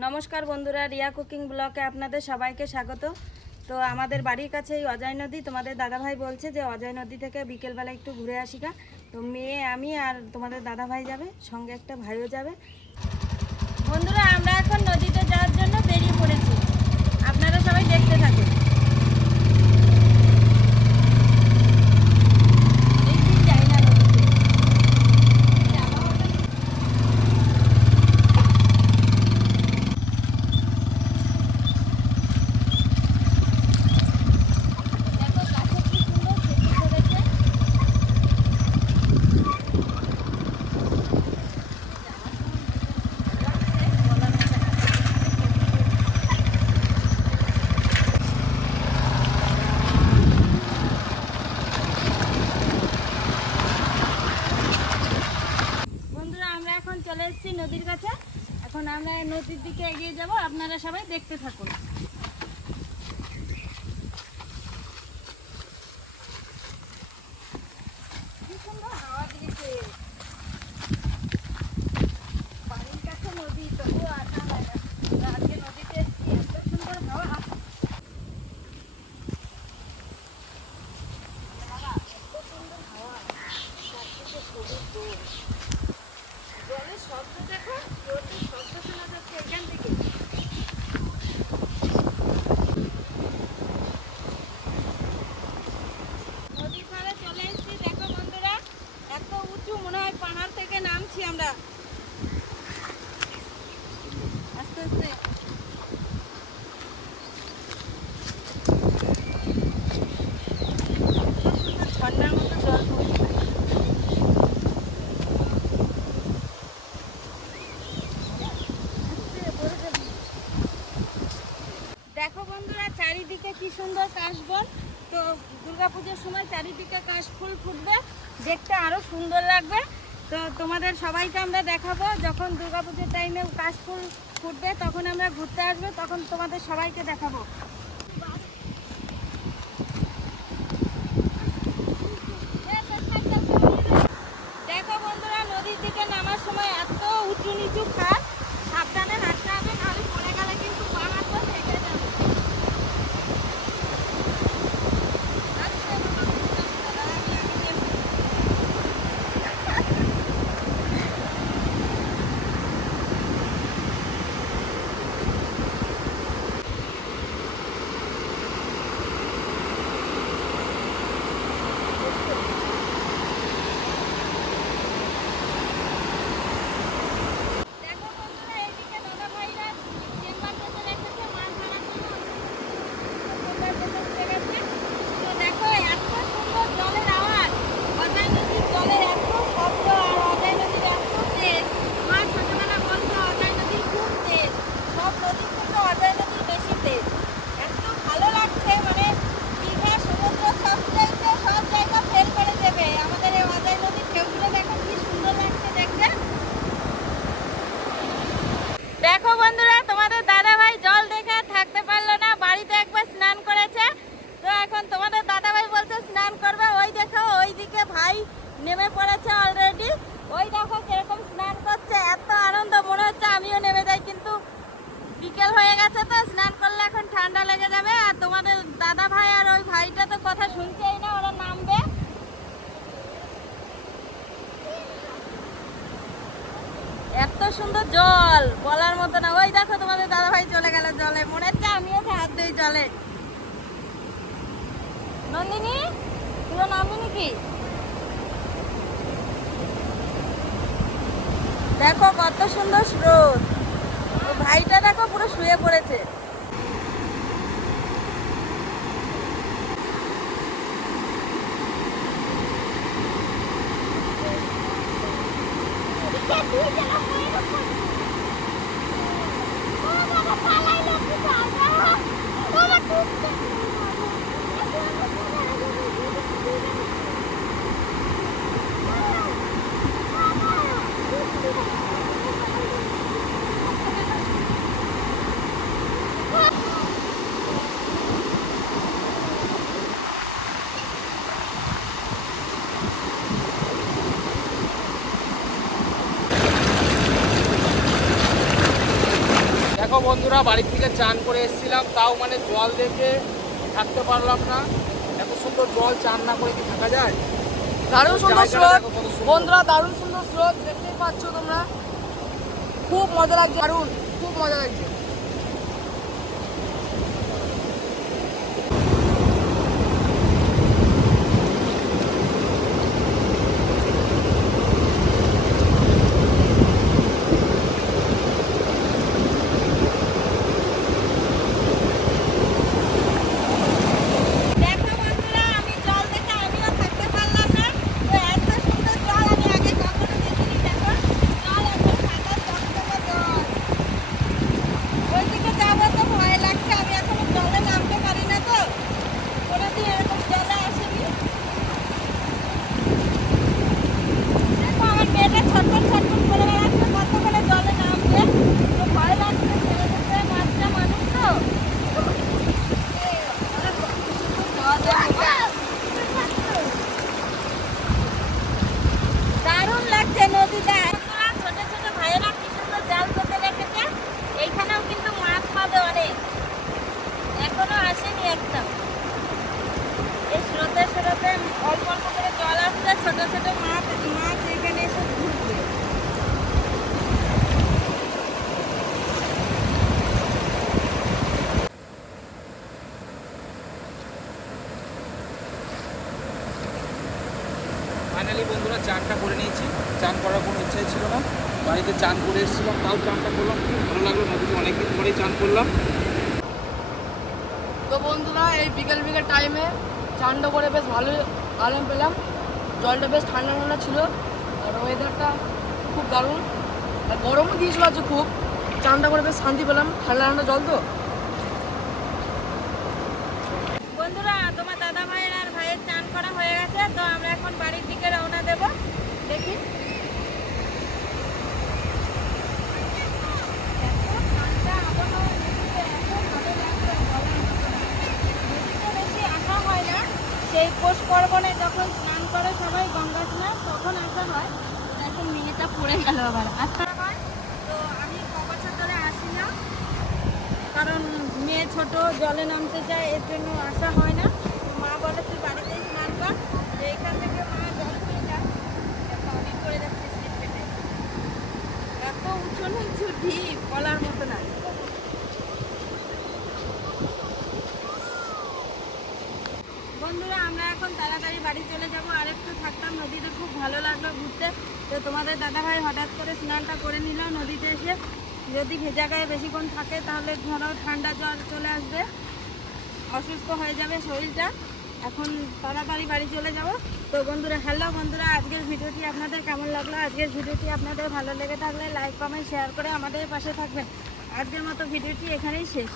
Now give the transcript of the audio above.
নমস্কার বন্ধুরা, রিয়া কুকিং ব্লকে আপনাদের সবাইকে স্বাগত। তো আমাদের বাড়ির কাছে এই অজয় নদী, তোমাদের দাদাভাই বলছে যে অজয় নদী থেকে বিকেলবেলা একটু ঘুরে আসি গা। তো মেয়ে, আমি আর তোমাদের দাদাভাই যাবে, সঙ্গে একটা ভাইও যাবে। বন্ধুরা, আমরা এখন নদীতে যাওয়ার জন্য বেরিয়ে পড়েছি আপনারা সবাই দেখতে থাকুন বেশি যাই না নদীতে। দেখো গাছে কি সুন্দর খেতে ধরেছে বন্ধুরা আমরা এখন চলে এসেছি নদীর কাছে এখন আমরা দিকে এগিয়ে যাব আপনারা সবাই দেখতে থাকুন কি সুন্দর হাওয়া দিয়েছে বাড়ির কাছে নদী তবুও আসা হয় না আমরা আজকে নদীতে এসেছি এত সুন্দর হাওয়া বাবা, এত সুন্দর হাওয়া চারদিকে সবুজ দোল। জলের শব্দ দেখো জলের শব্দ শোনা যাচ্ছে এখান থেকে নদীর পাড়ে চলে এসেছি দেখো বন্ধুরা এত উঁচু মনে হয় পাহাড় থেকে নামছি আমরা আস্তে আস্তে কত সুন্দর ঝর্ণার মতো জল পড়ছে দেখো বন্ধুরা চারিদিকে কি সুন্দর কাশবন। তো দুর্গাপুজোর সময় চারিদিকে কাশফুল ফুটবে, দেখতে আরও সুন্দর লাগবে। তো তোমাদের সবাইকে আমরা দেখাবো, যখন দুর্গাপুজোর টাইমে কাশ ফুল ফুটবে, তখন আমরা ঘুরতে আসব, তখন তোমাদের সবাইকে দেখাবো দেখো বন্ধুরা নদীর দিকে নামার সময় এত উঁচু নিচু খাল সাবধানে হাঁটতে হবে নাহলে পড়ে গেলে কিন্তু পা হাত পা ভেঙে যাবে আস্তে বাবা, দাদা, আমি আগে নেমে। দেখো বন্ধুরা এইদিকে দাদা ভাইরা চেম্বার পেতে রেখেছে মাছ ধরার জন্য চেম্বার পেতে উঠে গেছে তো দেখো এত সুন্দর জলের আওয়াজ অজয় নদীর জলের এত শব্দ আর অজয় নদীর এত তেজ আমার ছোটবেলা বলতো অজয় নদীর খুব তেজ সব নদীর থেকে অজয় নদীর বেশি তেজ এত ভালো লাগছে মানে দীঘা সমুদ্র সব চাইতে সব জায়গা ফেল করে দেবে আমাদের এই অজয় নদীর ঢেউগুলো দেখো কি সুন্দর লাগছে দেখতে দেখো বন্ধুরা তোমাদের দাদা ভাই জল দেখে আর থাকতে পারল না বাড়িতে একবার স্নান করেছে তো এখন তোমাদের দাদা ভাই বলছে স্নান করবে ওই দেখো ওই দিকে ভাই নেমে পড়েছে অলরেডি ওই দেখো কীরকম স্নান করছে এত আনন্দ মনে হচ্ছে আমিও নেমে যাই কিন্তু বিকেল হয়ে গেছে তো স্নান করলে এখন ঠান্ডা লেগে যাবে আর তোমাদের দাদা ভাই আর ওই ভাইটা তো কথা শুনছেই না, ওরা নামবে। এত সুন্দর জল, বলার মতো না। ওই দেখো তোমাদের দাদা ভাই চলে গেল জলে। মনে হচ্ছে আমিও হাত দিই জলে। নন্দিনী, পুরো নামবি নাকি দেখো কত সুন্দর স্রোত। ভাইটা দেখো পুরো শুয়ে পড়েছে। Oh, my God. বন্ধুরা বাড়ির থেকে চান করে এসেছিলাম তাও মানে জল দেখে থাকতে পারলাম না। এত সুন্দর জল চান না করে কি থাকা যায়? দারুণ সুন্দর স্রোত। বন্ধুরা দারুণ সুন্দর স্রোত। দেখতেই পাচ্ছ তোমরা। খুব মজা লাগছে। দারুণ খুব মজা লাগছে দেখো বন্ধুরা আমি জল দেখে আমিও থাকতে পারলাম না তো এত সুন্দর জল আমি আগে কখনো দেখিনি দেখো জল এত সাদা চকচকে জল ওইদিকে যাব তো ভয় লাগছে আমি এখনও জলে নামতে পারি না তো কোনোদিন এরকম জলে আসেনি দেখো আমার মেয়েটা ছটফট ছটফট করে বেড়াচ্ছে কত করে জলে নামবে তো ভয় লাগছে ছেড়ে দিতে বাচ্চা মানুষ তো দারুণ লাগছে নদীটা আপনারা ছোট ছোট ভাইয়েরা কি সুন্দর জাল পেতে রেখেছে এইখানেও কিন্তু মাছ পাবে অনেক এখনও আসেনি একদম এই স্রোতে স্রোতে অল্প অল্প করে জল আসছে ছোট ছোট মাছ মাছ এখানে এসে ঘুরবে ফাইনালি বন্ধুরা চানটা করে নিয়েছি। চান করার কোনো ইচ্ছাই ছিল না। বাড়িতে চান করে এসেছিলাম তাও চানটা করলাম। খুব ভালো লাগল নদীতে অনেকদিন পরেই চান করলাম। তো বন্ধুরা এই বিকেল বিকেল টাইমে চানটা করে বেশ ভালোই আরাম পেলাম। জলটা বেশ ঠান্ডা ঠান্ডা ছিল। আর ওয়েদারটা খুব দারুণ। আর গরমও দিয়েছিল আজকে খুব। চানটা করে বেশ শান্তি পেলাম। ঠান্ডা ঠান্ডা জল তো? বন্ধুরা তোমার দাদা ভাইয়ের আর ভাইয়ের চান করা হয়ে গেছে। তো আমরা এখন বাড়ির দিকে না সেই পৌষ পার্বণে যখন স্নান করে সবাই গঙ্গা স্নান, তখন আসা হয়। এখন মিনিটা পড়ে গেল আবার। আসা হয়। তো আমি ক বছর ধরে আসি না। কারণ মেয়ে ছোট, জলে নামতে চায়, এর জন্য আসা হয় না। মা বলে, তুই বাড়িতেই স্নান কর। তো এখান থেকে মা জল নিয়ে যায় দেখো আমি করে যাচ্ছি স্লিপ কেটে উঁচু নিচু ঢিপ বলার মতো না বন্ধুরা, আমরা এখন তাড়াতাড়ি বাড়ি চলে যাব। আর থাকতাম নদীতে, খুব ভালো লাগল ঘুরতে। তো তোমাদের দাদাভাই হঠাৎ করে স্নানটা করে নিল নদীতে এসে। যদি ভেজা গায়ে বেশিক্ষণ থাকে, তাহলে ধরো ঠান্ডা জ্বর চলে আসবে। অসুস্থ হয়ে যাবে শরীরটা। এখন তাড়াতাড়ি বাড়ি চলে যাব। তো বন্ধুরা হ্যালো বন্ধুরা, আজকের ভিডিওটি আপনাদের কেমন লাগল? আজকের ভিডিওটি আপনাদের ভালো লেগে থাকলে লাইক কমেন্ট শেয়ার করে আমাদের পাশে থাকবেন। আজকের মতো ভিডিওটি এখানেই শেষ।